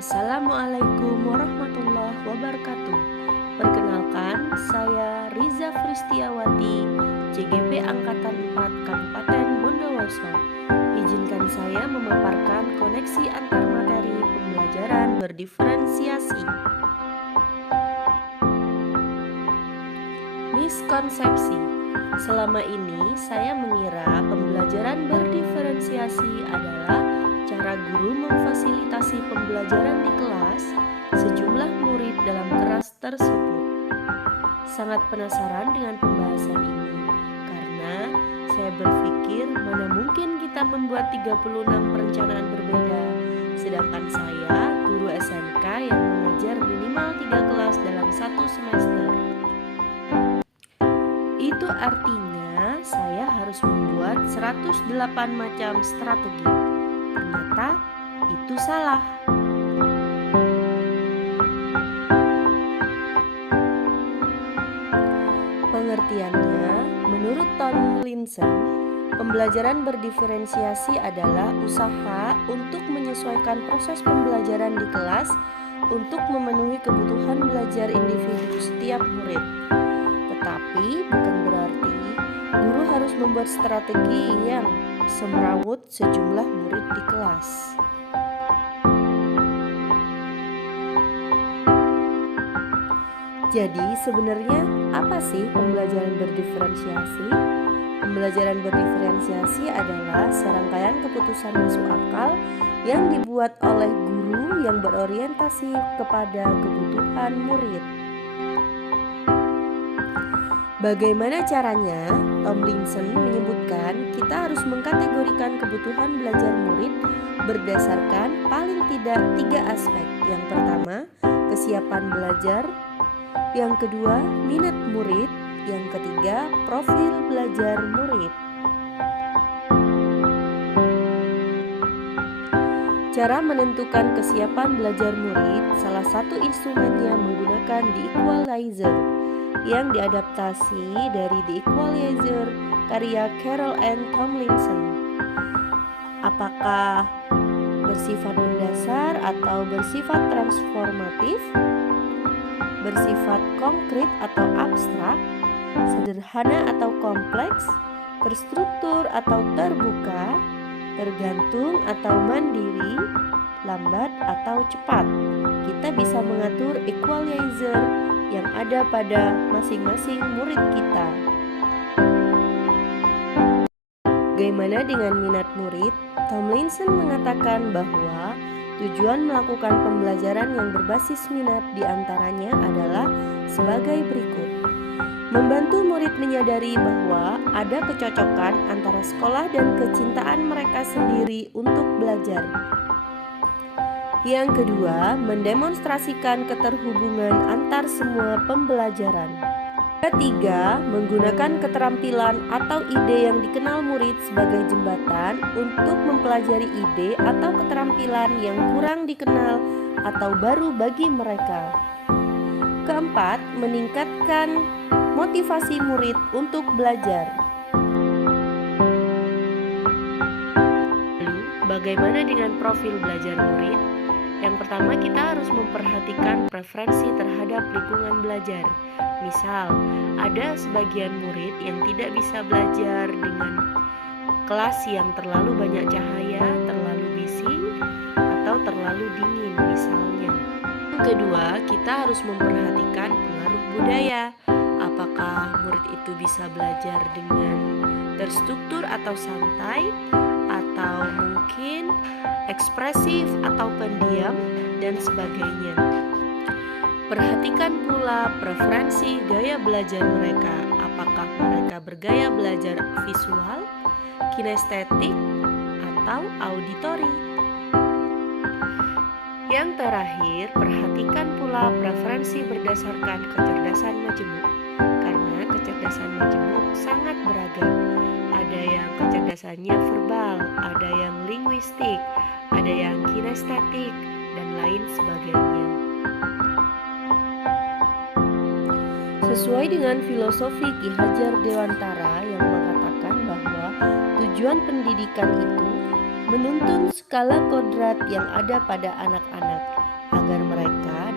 Assalamualaikum warahmatullahi wabarakatuh. Perkenalkan, saya Riza Fristiawati, CGP Angkatan 4 Kabupaten Bondowoso. Izinkan saya memaparkan koneksi antar materi pembelajaran berdiferensiasi. Miskonsepsi. Selama ini saya mengira pembelajaran berdiferensiasi adalah cara guru memfasilitasi pembelajaran di kelas sejumlah murid dalam kelas tersebut. Sangat penasaran dengan pembahasan ini karena saya berpikir mana mungkin kita membuat 36 perencanaan berbeda, sedangkan saya guru SMK yang mengajar minimal 3 kelas dalam satu semester. Itu artinya saya harus membuat 108 macam strategi. Ternyata itu salah. Pengertiannya, menurut Tomlinson, pembelajaran berdiferensiasi adalah usaha untuk menyesuaikan proses pembelajaran di kelas untuk memenuhi kebutuhan belajar individu setiap murid. Tetapi bukan berarti guru harus membuat strategi yang semrawut sejumlah murid di kelas. Jadi sebenarnya apa sih pembelajaran berdiferensiasi? Pembelajaran berdiferensiasi adalah serangkaian keputusan masuk akal yang dibuat oleh guru yang berorientasi kepada kebutuhan murid. Bagaimana caranya? Tomlinson menyebutkan kita harus mengkategorikan kebutuhan belajar murid berdasarkan paling tidak 3 aspek. Yang pertama, kesiapan belajar. Yang kedua, minat murid. Yang ketiga, profil belajar murid. Cara menentukan kesiapan belajar murid, salah satu instrumennya menggunakan The Equalizer yang diadaptasi dari The Equalizer karya Carroll and Tomlinson. Apakah bersifat mendasar atau bersifat transformatif, bersifat konkret atau abstrak, sederhana atau kompleks, terstruktur atau terbuka, tergantung atau mandiri, lambat atau cepat. Kita bisa mengatur equalizer yang ada pada masing-masing murid kita. Bagaimana dengan minat murid? Tomlinson mengatakan bahwa tujuan melakukan pembelajaran yang berbasis minat diantaranya adalah sebagai berikut. Membantu murid menyadari bahwa ada kecocokan antara sekolah dan kecintaan mereka sendiri untuk belajar. Yang kedua, mendemonstrasikan keterhubungan antar semua pembelajaran. Ketiga, menggunakan keterampilan atau ide yang dikenal murid sebagai jembatan untuk mempelajari ide atau keterampilan yang kurang dikenal atau baru bagi mereka. Keempat, meningkatkan motivasi murid untuk belajar. Lalu, bagaimana dengan profil belajar murid? Yang pertama, kita harus memperhatikan preferensi terhadap lingkungan belajar. Misal, ada sebagian murid yang tidak bisa belajar dengan kelas yang terlalu banyak cahaya, terlalu bising, atau terlalu dingin misalnya. Yang kedua, kita harus memperhatikan pengaruh budaya. Apakah murid itu bisa belajar dengan terstruktur atau santai, atau mungkin ekspresif atau pendiam, dan sebagainya. Perhatikan pula preferensi gaya belajar mereka. Apakah mereka bergaya belajar visual, kinestetik, atau auditori? Yang terakhir, perhatikan pula preferensi berdasarkan kecerdasan majemuk. Karena kecerdasan majemuk sangat beragam. Ada yang kecerdasannya verbal, ada yang linguistik, ada yang kinestetik, dan lain sebagainya. Sesuai dengan filosofi Ki Hajar Dewantara yang mengatakan bahwa tujuan pendidikan itu menuntun skala kodrat yang ada pada anak-anak.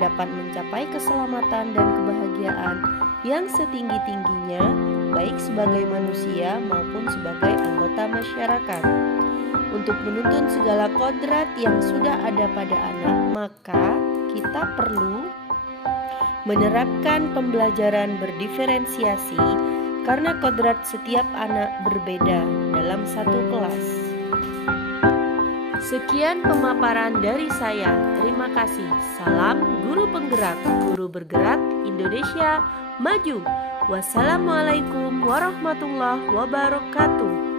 dapat mencapai keselamatan dan kebahagiaan yang setinggi-tingginya, baik sebagai manusia maupun sebagai anggota masyarakat. Untuk menuntun segala kodrat yang sudah ada pada anak, maka kita perlu menerapkan pembelajaran berdiferensiasi karena kodrat setiap anak berbeda dalam satu kelas. Sekian pemaparan dari saya. Terima kasih. Salam guru penggerak, guru bergerak Indonesia maju. Wassalamualaikum warahmatullahi wabarakatuh.